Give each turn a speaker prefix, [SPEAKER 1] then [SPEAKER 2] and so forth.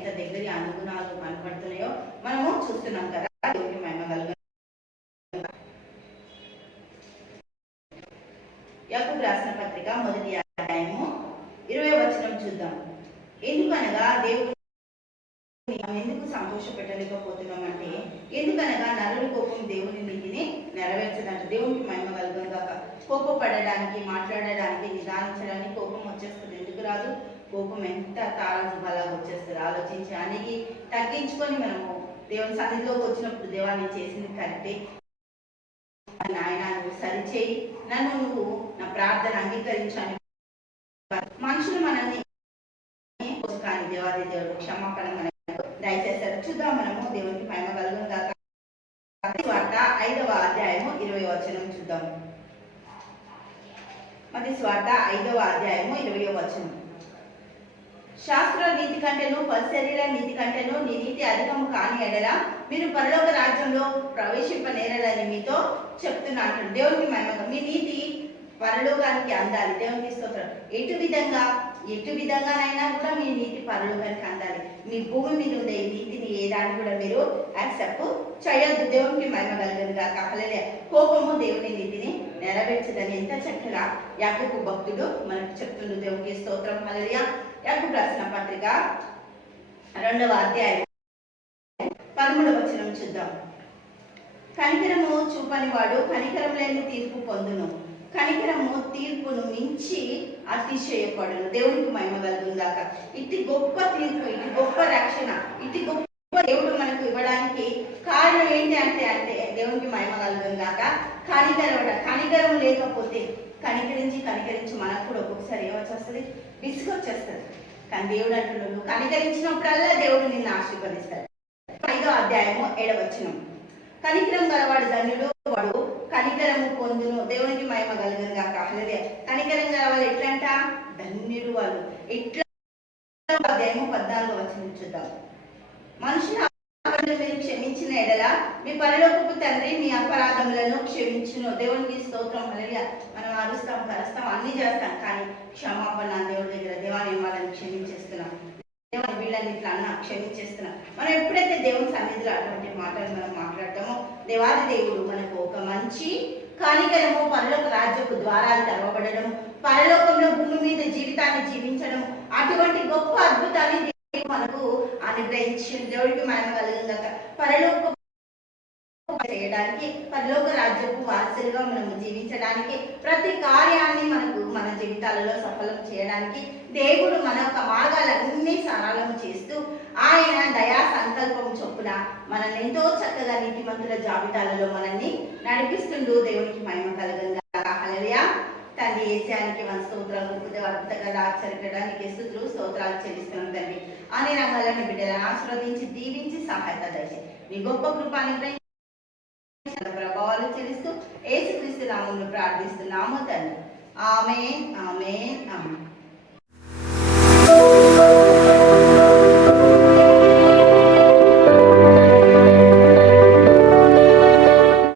[SPEAKER 1] అనుగుణాలు కనపడుతున్నాయో మనము చూస్తున్నాం కదా. దేవునికి మహిమ రాసిన పత్రిక మొదటి అధ్యాయము ఇరవై వచనం చూద్దాం. ఎందుకనగా దేవుడు ఎందుకు ఎందుకు సంతోషపెట్టలేకపోతున్నాం అంటే ఎందుకనగా నరుడి కోపం దేవుని నీతిని నెరవేర్చదంట. దేవునికి మహిమ కలుగును కాక కోపపడడానికి మాట్లాడడానికి నిదానించడానికి కోపం వచ్చేస్తుంది. ఎందుకు రాదు? కోపం ఎంత తారాజు బలాగా ఆలోచించి అనేది తగ్గించుకొని మనము దేవుని సన్నిధిలోకి వచ్చినప్పుడు దేవాన్ని చేసింది కరెక్టే. నాయన నువ్వు సరిచేయి. నన్ను నువ్వు నా ప్రార్థన అంగీకరించాను మనుషులు మనల్ని కానీ దేవాది దేవుడు క్షమాపణ మనకు దయచేస్తారు చూద్దాం మనము దేవునికి మహిమ కలుగును కాక స్వార్థ ఐదవ అధ్యాయము ఇరవై వచనం చూద్దాం. మరి స్వార్థ ఐదవ అధ్యాయము ఇరవై వచనం. శాస్త్ర నీతి కంటేను పరిశరీర నీతి కంటేను నీ నీతి అధికము కాని ఎడల మీరు పరలోక రాజ్యంలో ప్రవేశింపనేరలని మీతో చెప్తున్నాను. దేవునికి మహిమ. మీ నీతి పరలోకానికి అందాలి. దేవునికి స్తోత్రం. ఎటు విధంగా? ఎటు విధంగానైనా కూడా మీ నీతి పరలోకానికి అందాలి. మీ భూమి మీద ఉండే ఈ నీతిని ఏ కూడా మీరు యాక్సెప్ట్ చేయొద్దు. దేవునికి మహిమ కలిగిందిగా కాకలే కోపము దేవుని నీతిని నెరవేర్చదని ఎంత చక్కగా యాకపు భక్తుడు మనకు చెప్తుండు దేవునికి స్తోత్రం. హల్లెలూయా. యాకపు రాసిన పత్రిక రెండవ అధ్యాయం పదమూడవ వచనం చూద్దాం. కనికరము చూపని వాడు కనికరం లేని తీర్పు పొందును. కనికరము తీర్పును మించి అతిశయపడును. దేవునికి మహిమ కలుగుందాక ఇటు గొప్ప తీర్పు ఇటు గొప్ప రక్షణ ఇటు గొప్ప దేవుడు మనకు ఇవ్వడానికి కారణం ఏంటి అంటే అంటే దేవునికి మహిమ కలుగుందాక కనికరవడ కనికరం లేకపోతే కనికరించి కనికరించి మనకు కూడా ఒక్కొక్కసారి ఏమొచ్చేస్తుంది విసుగొచ్చేస్తుంది. కానీ దేవుడు అంటున్నాడు కనికరించినప్పుడల్లా దేవుడు నిన్ను ఆశీర్వదిస్తాడు. ఐదో అధ్యాయము ఏడవచనం. కనికరం గలవాడు ధన్యుడు వాడు కనికరము పొందును. దేవునికి మహిమ కలుగును కాక హల్లెలూయా కనికరం గలవాడు ఎట్లంట? ధన్యుడు వాళ్ళు. ఎట్లా అధ్యాయము పద్నాలుగు వచ్చిన చూద్దాం. మనుషుల మీరు క్షమించిన ఎడల మీ పరలోకపు తండ్రి మీ అపరాధములను క్షమించును. దేవునికి స్తోత్రం. హల్లెలూయా మనం అరుస్తాం కరుస్తాం అన్ని చేస్తాం. కానీ క్షమాపణ దేవుడి దగ్గర దేవాన్ని వాళ్ళని క్షమించేస్తున్నాం. వీళ్ళని ఇట్లా అన్న క్షమించేస్తున్నాం. మనం ఎప్పుడైతే దేవుని సన్నిధిలో అటువంటి మాటలు మనం మాట్లాడతామో దేవాది దేవుడు మనకు ఒక మంచి కానికలము పరలోక రాజ్యపు ద్వారాలు తెరవబడడం పరలోకంలో భూమి మీద జీవితాన్ని జీవించడం అటువంటి గొప్ప అద్భుతాన్ని దేవుడు మనకు అనుగ్రహించిన దేవుడికి మనం కలిగిందాక పరలోక చేయడానికి పరలోక రాజ్యపు వారసులుగా మనము జీవించడానికి ప్రతి కార్యాన్ని మనకు మన జీవితాలలో సఫలం చేయడానికి దేవుడు మన యొక్క మార్గాలన్నీ సరళం చేస్తూ చొప్పున మనల్ని ఎంతో చక్కగా నీతిమంతుల జాబితాలలో మనల్ని నడిపిస్తుండు దేవునికి మహిమ కలగంగా. హల్లెలూయా. తండ్రి ఏసానికి మన స్తోత్రాలు ఉద్యోగ అద్భుతంగా ఆశ్చర్యడానికి స్థుతులు స్తోత్రాలు చెల్లిస్తున్నాం తండ్రి. అనే రంగాలను బిడ్డలను ఆశీర్వదించి దీవించి సహాయత దయచే మీ గొప్ప కృపాన్ని ప్రభావాలు చెల్లిస్తూ ఏసుక్రీస్తు నామంలో ప్రార్థిస్తున్నాము తండ్రి. ఆమె ఆమె ఆమె